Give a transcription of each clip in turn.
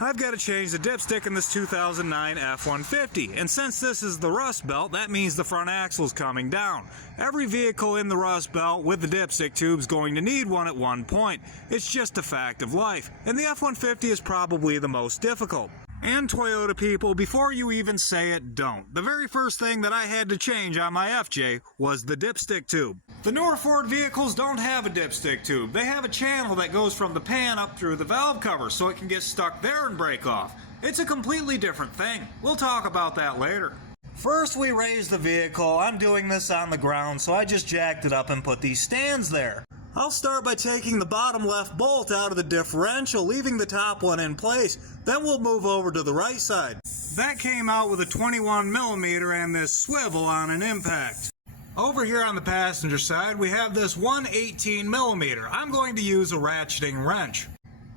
I've got to change the dipstick in this 2009 F150, and since this is the Rust Belt, that means the front axle is coming down. Every vehicle in the Rust Belt with the dipstick tube is going to need one at one point. It's just a fact of life, and the F150 is probably the most difficult. And Toyota people, before you even say it, don't. The very first thing that I had to change on my FJ was the dipstick tube. The newer Ford vehicles don't have a dipstick tube. They have a channel that goes from the pan up through the valve cover so it can get stuck there and break off. It's a completely different thing. We'll talk about that later. First we raise the vehicle. I'm doing this on the ground, so I just jacked it up and put these stands there. I'll start by taking the bottom left bolt out of the differential, leaving the top one in place. Then we'll move over to the right side. That came out with a 21mm and this swivel on an impact. Over here on the passenger side, we have this 118mm. I'm going to use a ratcheting wrench.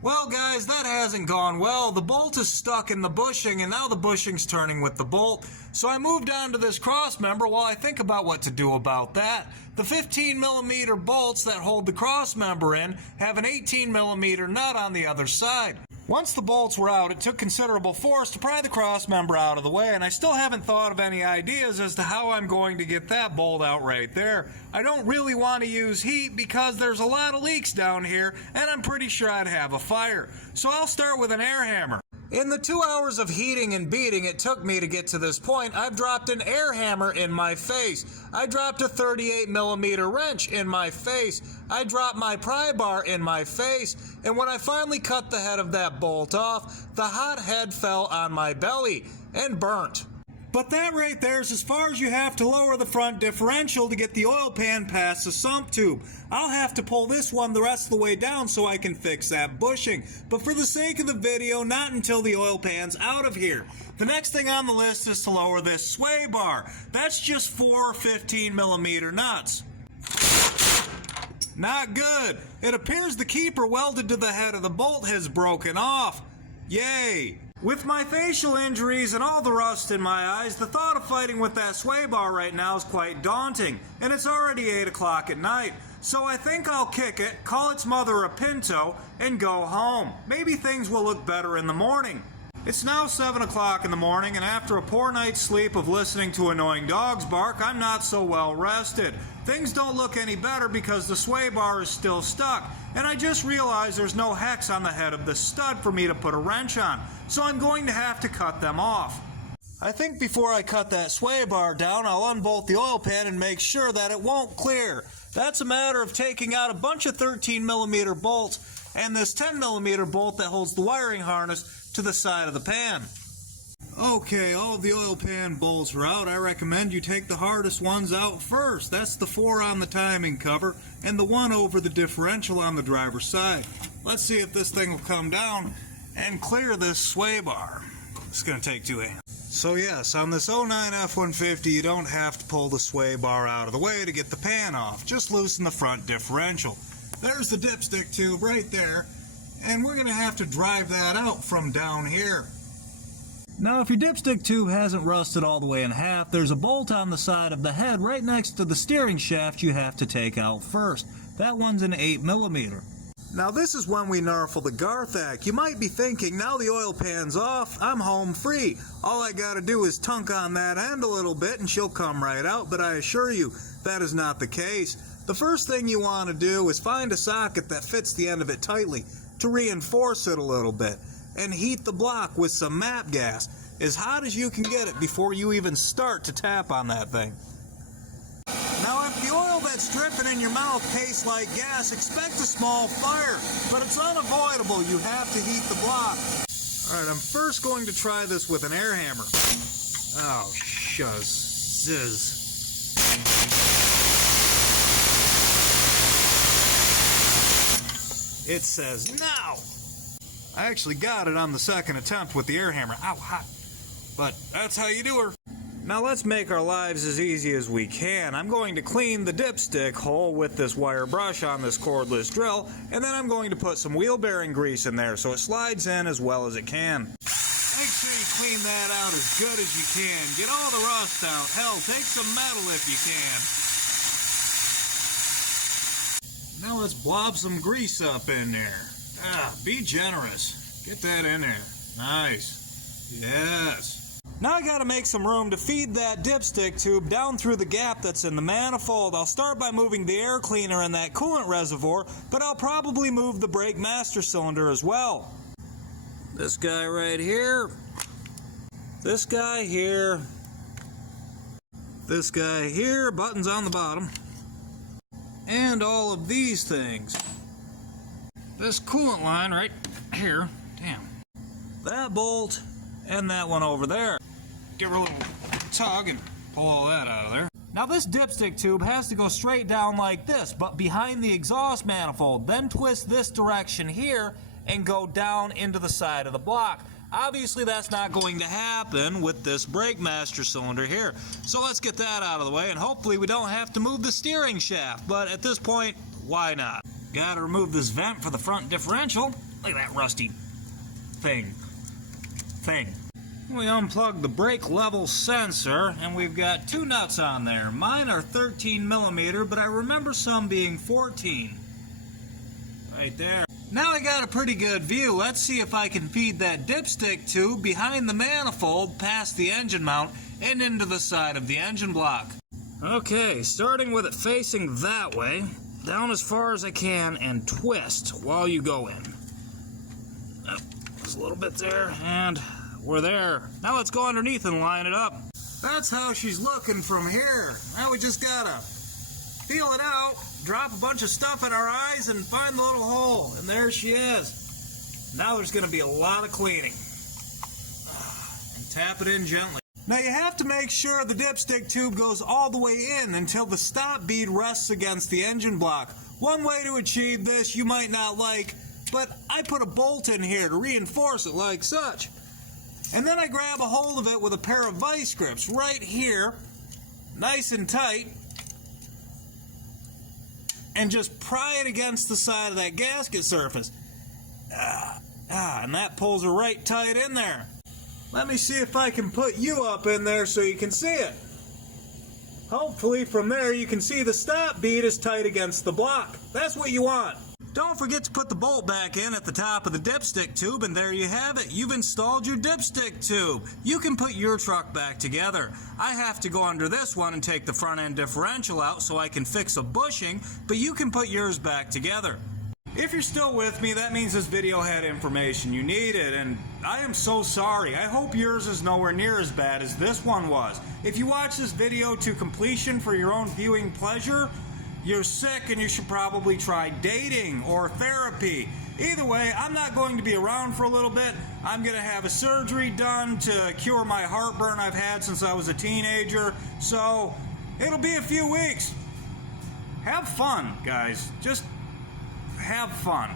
Well guys, that hasn't gone well. The bolt is stuck in the bushing and now the bushing's turning with the bolt. So I moved on to this cross member while I think about what to do about that. The 15mm bolts that hold the cross member in have an 18mm nut on the other side. Once the bolts were out, it took considerable force to pry the cross member out of the way, and I still haven't thought of any ideas as to how I'm going to get that bolt out right there. I don't really want to use heat because there's a lot of leaks down here, and I'm pretty sure I'd have a fire. So I'll start with an air hammer. In the 2 hours of heating and beating it took me to get to this point, I've dropped an air hammer in my face. I dropped a 38mm wrench in my face. I dropped my pry bar in my face. And when I finally cut the head of that bolt off, the hot head fell on my belly and burnt. But that right there is as far as you have to lower the front differential to get the oil pan past the sump tube. I'll have to pull this one the rest of the way down so I can fix that bushing. But for the sake of the video, not until the oil pan's out of here. The next thing on the list is to lower this sway bar. That's just 4 15mm nuts. Not good. It appears the keeper welded to the head of the bolt has broken off. Yay! With my facial injuries and all the rust in my eyes, the thought of fighting with that sway bar right now is quite daunting, and it's already 8 o'clock at night, so I think I'll kick it, call its mother a Pinto, and go home. Maybe things will look better in the morning. It's now 7 o'clock in the morning, and after a poor night's sleep of listening to annoying dogs bark, I'm not so well rested. Things don't look any better because the sway bar is still stuck, and I just realized there's no hex on the head of the stud for me to put a wrench on, so I'm going to have to cut them off. I think before I cut that sway bar down, I'll unbolt the oil pan and make sure that it won't clear. That's a matter of taking out a bunch of 13mm bolts and this 10mm bolt that holds the wiring harness to the side of the pan. Okay, all of the oil pan bolts are out. I recommend you take the hardest ones out first. That's the 4 on the timing cover and the 1 over the differential on the driver's side. Let's see if this thing will come down and clear this sway bar. It's going to take 2 hands. So yes, on this 09 F150 you don't have to pull the sway bar out of the way to get the pan off. Just loosen the front differential. There's the dipstick tube right there, and we're going to have to drive that out from down here. Now if your dipstick tube hasn't rusted all the way in half, there's a bolt on the side of the head right next to the steering shaft you have to take out first. That one's an 8mm. Now this is when we narfle the Garthak. You might be thinking, now the oil pan's off, I'm home free. All I gotta do is tunk on that end a little bit and she'll come right out, but I assure you, that is not the case. The first thing you want to do is find a socket that fits the end of it tightly to reinforce it a little bit, and heat the block with some MAP gas, as hot as you can get it before you even start to tap on that thing. Now if the oil that's dripping in your mouth tastes like gas, expect a small fire, but it's unavoidable. You have to heat the block. Alright, I'm first going to try this with an air hammer. Oh, shuzz. It says now. I actually got it on the second attempt with the air hammer. Ow, hot. But that's how you do her. Now let's make our lives as easy as we can. I'm going to clean the dipstick hole with this wire brush on this cordless drill, and then I'm going to put some wheel bearing grease in there so it slides in as well as it can. Make sure you clean that out as good as you can. Get all the rust out. Hell, take some metal if you can. Now let's blob some grease up in there. Be generous. Get that in there. Nice. Yes. Now I gotta make some room to feed that dipstick tube down through the gap that's in the manifold. I'll start by moving the air cleaner and that coolant reservoir, but I'll probably move the brake master cylinder as well. This guy right here. This guy here. This guy here, buttons on the bottom. And all of these things. This coolant line right here. Damn. That bolt and that one over there. Give her a little tug and pull all that out of there. Now this dipstick tube has to go straight down like this, but behind the exhaust manifold. Then twist this direction here and go down into the side of the block. Obviously that's not going to happen with this brake master cylinder here. So let's get that out of the way and hopefully we don't have to move the steering shaft. But at this point, why not? Gotta remove this vent for the front differential. Look at that rusty thing. We unplug the brake level sensor and we've got two nuts on there. Mine are 13 millimeter, but I remember some being 14. Right there. Now I got a pretty good view. Let's see if I can feed that dipstick tube behind the manifold past the engine mount and into the side of the engine block. Okay, starting with it facing that way, down as far as I can and twist while you go in. There's a little bit there and we're there. Now let's go underneath and line it up. That's how she's looking from here. Now we just gotta feel it out, drop a bunch of stuff in our eyes, and find the little hole. And there she is. Now there's going to be a lot of cleaning. And tap it in gently. Now you have to make sure the dipstick tube goes all the way in until the stop bead rests against the engine block. One way to achieve this you might not like, but I put a bolt in here to reinforce it like such. And then I grab a hold of it with a pair of vice grips right here, nice and tight, and just pry it against the side of that gasket surface. And that pulls her right tight in there. Let me see if I can put you up in there so you can see it. Hopefully from there you can see the stop bead is tight against the block. That's what you want. Don't forget to put the bolt back in at the top of the dipstick tube, and there you have it. You've installed your dipstick tube. You can put your truck back together. I have to go under this one and take the front end differential out so I can fix a bushing, but you can put yours back together. If you're still with me, that means this video had information you needed, and I am so sorry. I hope yours is nowhere near as bad as this one was. If you watch this video to completion for your own viewing pleasure, you're sick and you should probably try dating or therapy. Either way, I'm not going to be around for a little bit. I'm going to have a surgery done to cure my heartburn I've had since I was a teenager. So, it'll be a few weeks. Have fun, guys. Just have fun.